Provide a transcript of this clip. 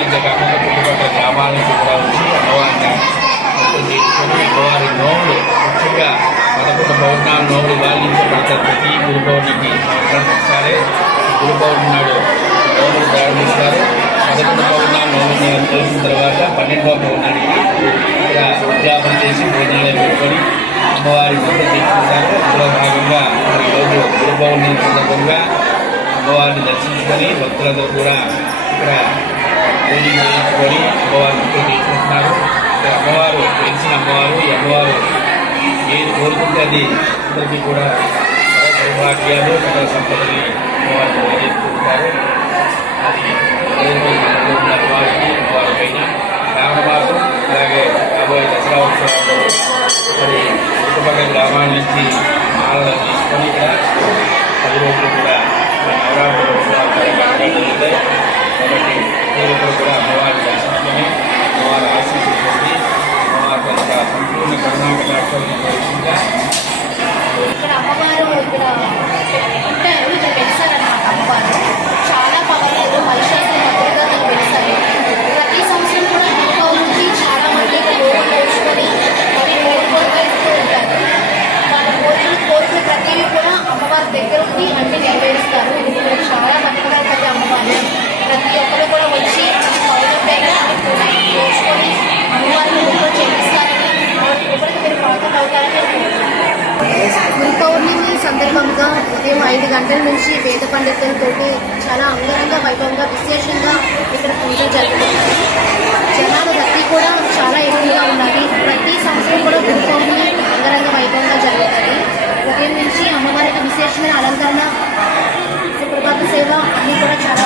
నుంచే కాకుండా చుట్టుపక్కల గ్రామాల నుంచి కూడా వచ్చి అమ్మవారిని మొత్తం చేసుకొని అమ్మవారి నోములు ముఖ్యంగా 11 పౌర్ణాలు నోములు పాలించబడతారు. ప్రతి గురు పౌర్ణమికి ఒకసారి గురు పౌర్ణమి నాడు నోములు ప్రారంభిస్తారు. 11 పౌర్ణాలు నోములు కలిసిన తర్వాత 12వ పౌర్ణానికి ఇక్కడ ఉద్యాపన చేసి భోజనాలు పెట్టుకొని అమ్మవారి మొత్తం తీసుకుంటారు. అందులో భాగంగా ఈరోజు గురు పౌర్ణమి సందర్భంగా అమ్మవారిని దర్శించుకొని భక్తులందరూ కూడా ఇక్కడ పూజలు చేయించుకొని అమ్మవారిని మొత్తం తీసుకుంటున్నారు. అమ్మవారు తెలిసిన అమ్మవారు ఈ అమ్మవారు ఏది కోరుకుంటే అది అందరికీ కూడా సౌభాగ్యాలు సకల సంపదని అమ్మవారిని తెలియజేసుకుంటారు. అది వారికి వారిపైన శ్రావణ మాసం అలాగే రాబోయే దసరా ఉత్సవాలు మరి చుట్టుపక్కల గ్రామాల నుంచి మాలలు తీసుకొని ఇక్కడ 10 రోజులు కూడా నవరాత్రి ఉత్సవాలు కార్యక్రమాలు జరుగుతాయి. కాబట్టి ప్రతి కూడా అమ్మవారిని దర్శించుకొని అమ్మవారి ఆశీస్సులు పొంది అమ్మవారి యొక్క సంపూర్ణ కర్ణాటక రాష్ట్రంగా ఇక్కడ అమ్మవారు ఇక్కడ ఉంటారు. ఇక్కడ వెళ్తారన్నమాట. అమ్మవారు చాలా పవర్ఫుల్ మహిషాసుర మధ్యగా వెళ్తారు. ప్రతి సంవత్సరం కూడా దీపావళికి చాలా మంది లోపల వేసుకొని మరి కోరుకుంటూ ఉంటారు. వాళ్ళ కోరుకునే ప్రతిదీ కూడా అమ్మవారి దగ్గర ఉంది అన్ని నెరవేరుస్తారు. ఇది కూడా చాలా మహిళగా ప్రతి అమ్మవారు ప్రతి ఒక్కరు కూడా వచ్చి పౌర్ణమిగా వేసుకొని అమ్మవారిని లోపల చేపిస్తారని ఎవరికి మీరు ప్రాంతం అవుతారని. గురు పౌర్ణమి సందర్భంగా ఉదయం 5 గంటల నుంచి వేద పండితులతోటి చాలా అంగరంగ వైభవంగా విశేషంగా ఇక్కడ పూజలు జరుగుతున్నాయి. జనాల రద్దీ కూడా చాలా ఎక్కువగా ఉన్నది. ప్రతి సంవత్సరం కూడా గురు పౌర్ణమి అంగరంగ వైభవంగా జరుగుతుంది. ఉదయం నుంచి అమ్మవారికి విశేషమైన అలంకరణ, సుప్రభాత సేవ అన్నీ కూడా చాలా